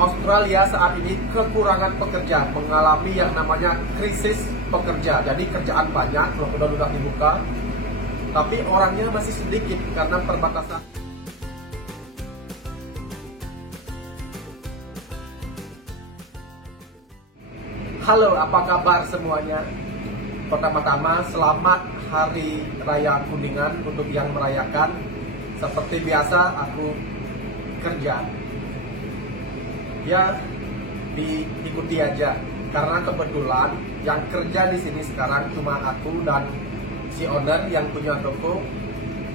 Australia saat ini kekurangan pekerja, mengalami yang namanya krisis pekerja. Jadi kerjaan banyak, lockdown sudah dibuka, tapi orangnya masih sedikit karena perbatasan. Halo, apa kabar semuanya? Pertama-tama, selamat Hari Raya Kuningan untuk yang merayakan. Seperti biasa, aku kerja. Ya, diikuti aja. Karena kebetulan yang kerja di sini sekarang cuma aku dan si owner yang punya toko.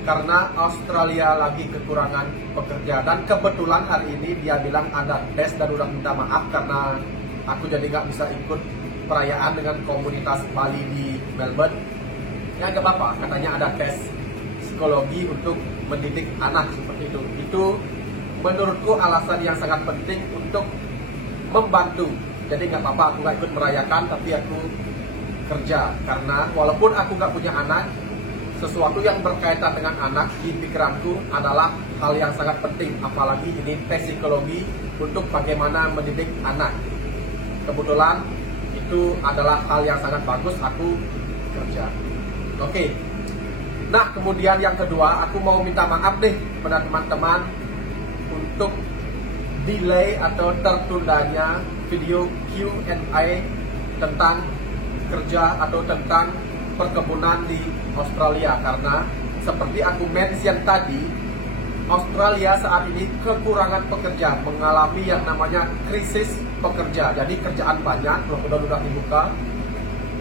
Karena Australia lagi kekurangan pekerja, dan kebetulan hari ini dia bilang ada tes dan udah minta maaf karena aku jadi gak bisa ikut perayaan dengan komunitas Bali di Melbourne. Ya gak apa-apa, katanya ada tes psikologi untuk mendidik anak seperti itu. Itu menurutku alasan yang sangat penting untuk membantu. Jadi gak apa-apa aku gak ikut merayakan, tapi aku kerja. Karena walaupun aku gak punya anak, sesuatu yang berkaitan dengan anak di pikiranku adalah hal yang sangat penting. Apalagi ini tes psikologi untuk bagaimana mendidik anak. Kebetulan itu adalah hal yang sangat bagus, aku kerja. Oke. Nah, kemudian yang kedua, aku mau minta maaf deh pada teman-teman untuk delay atau tertundanya video Q&A tentang kerja atau tentang perkebunan di Australia. Karena seperti aku mention tadi, Australia saat ini kekurangan pekerja, mengalami yang namanya krisis pekerja. Jadi kerjaan banyak, lockdown sudah dibuka,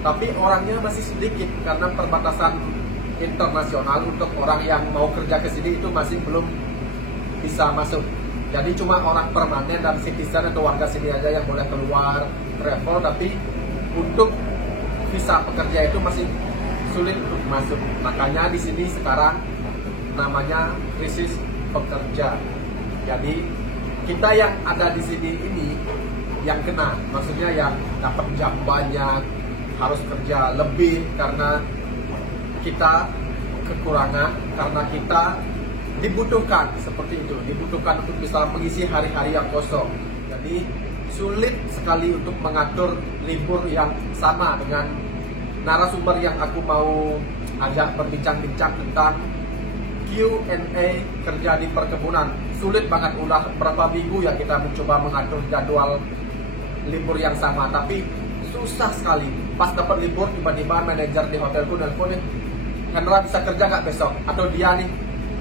tapi orangnya masih sedikit karena perbatasan internasional untuk orang yang mau kerja ke sini itu masih belum bisa masuk. Jadi cuma orang permanen dan citizen atau warga sini aja yang boleh keluar travel, tapi untuk visa pekerja itu masih sulit untuk masuk. Makanya di sini sekarang namanya krisis pekerja. Jadi kita yang ada di sini ini yang kena, maksudnya yang dapat jam banyak, harus kerja lebih karena kita kekurangan, karena kita dibutuhkan seperti itu, dibutuhkan untuk bisa mengisi hari-hari yang kosong. Jadi sulit sekali untuk mengatur libur yang sama dengan narasumber yang aku mau ajak berbincang-bincang tentang Q&A kerja di perkebunan. Sulit banget, udah berapa minggu ya kita mencoba mengatur jadwal libur yang sama, tapi susah sekali. Pas dapat libur, tiba-tiba manajer di hotelku nelfon nih, Hendra bisa kerja nggak besok? Atau dia nih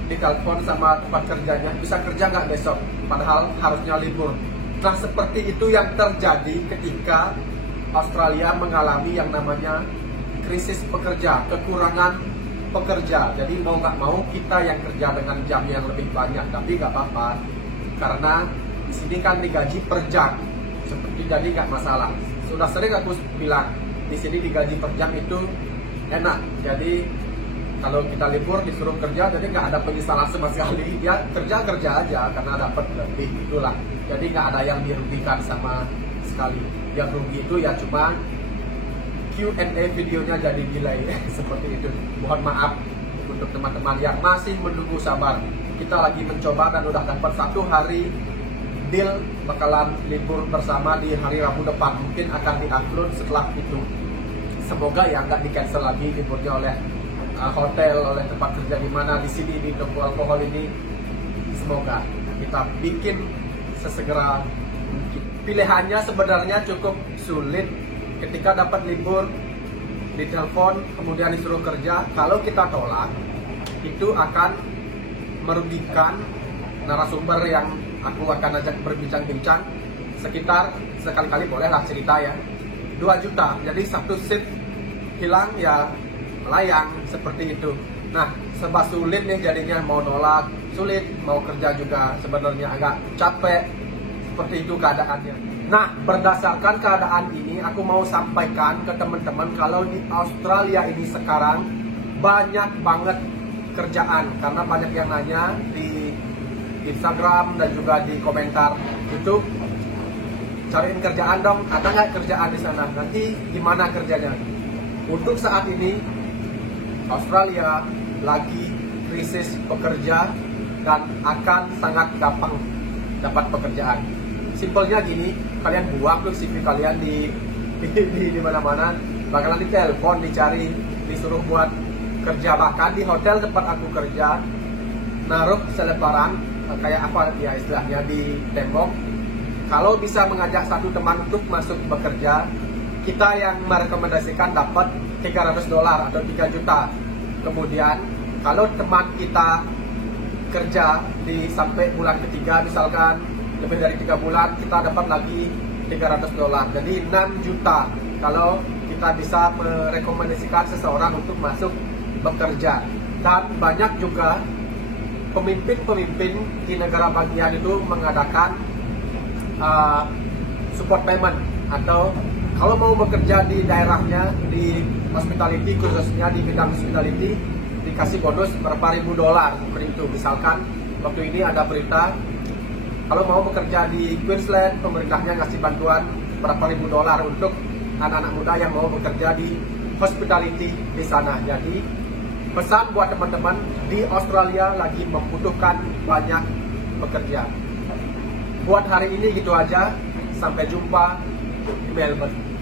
ditelepon sama tempat kerjanya, bisa kerja nggak besok? Padahal harusnya libur. Nah, seperti itu yang terjadi ketika Australia mengalami yang namanya krisis pekerja, kekurangan pekerja. Jadi mau nggak mau kita yang kerja dengan jam yang lebih banyak, tapi nggak apa-apa karena di sini kan digaji per jam, seperti jadi nggak masalah. Sudah sering aku bilang di sini digaji per jam itu enak. Jadi kalau kita libur disuruh kerja, jadi nggak ada penyesalan sama sekali. Ya kerja aja karena dapat lebih, itulah. Jadi nggak ada yang dirugikan sama sekali. Yang rugi itu ya cuma Q&A videonya jadi delay seperti itu. Mohon maaf untuk teman-teman yang masih menunggu, sabar. Kita lagi mencoba dan udah dapat 1 hari deal bakalan libur bersama di hari Rabu depan. Mungkin akan di-upload setelah itu. Semoga ya nggak di-cancel lagi liburnya oleh hotel, oleh tempat kerja di mana di sini di toko alkohol ini. Semoga kita bikin sesegera mungkin. Pilihannya sebenarnya cukup sulit. Ketika dapat libur, ditelepon, kemudian disuruh kerja, kalau kita tolak, itu akan merugikan narasumber yang aku akan ajak berbincang-bincang. Sekitar sekali-kali bolehlah cerita ya, 2 juta. Jadi 1 shift hilang ya melayang seperti itu. Nah, serba sulit nih jadinya, mau nolak sulit, mau kerja juga sebenarnya agak capek. Seperti itu keadaannya. Nah, berdasarkan keadaan ini, aku mau sampaikan ke teman-teman kalau di Australia ini sekarang banyak banget kerjaan. Karena banyak yang nanya di Instagram dan juga di komentar YouTube, cariin kerjaan dong, ada nggak kerjaan di sana? Nanti gimana kerjanya? Untuk saat ini, Australia lagi krisis pekerja dan akan sangat gampang dapat pekerjaan. simpelnya gini, kalian buang tuh CV kalian di mana-mana, bakalan ditelepon, dicari, disuruh buat kerja. Bahkan di hotel tempat aku kerja naruh selebaran kayak apa ya istilahnya di tembok, kalau bisa mengajak satu teman untuk masuk bekerja, kita yang merekomendasikan dapat $300 atau 3 juta. Kemudian kalau teman kita kerja di sampai bulan ketiga misalkan lebih dari 3 bulan, kita dapat lagi $300. Jadi 6 juta kalau kita bisa merekomendasikan seseorang untuk masuk bekerja. Dan banyak juga pemimpin-pemimpin di negara bagian itu mengadakan support payment, atau kalau mau bekerja di daerahnya di hospitality, khususnya di bidang hospitality, dikasih bonus berapa ribu dolar seperti itu. Misalkan waktu ini ada berita kalau mau bekerja di Queensland, pemerintahnya ngasih bantuan berapa ribu dolar untuk anak-anak muda yang mau bekerja di hospitality di sana. Jadi pesan buat teman-teman, di Australia lagi membutuhkan banyak pekerja. Buat hari ini gitu aja, sampai jumpa di Melbourne.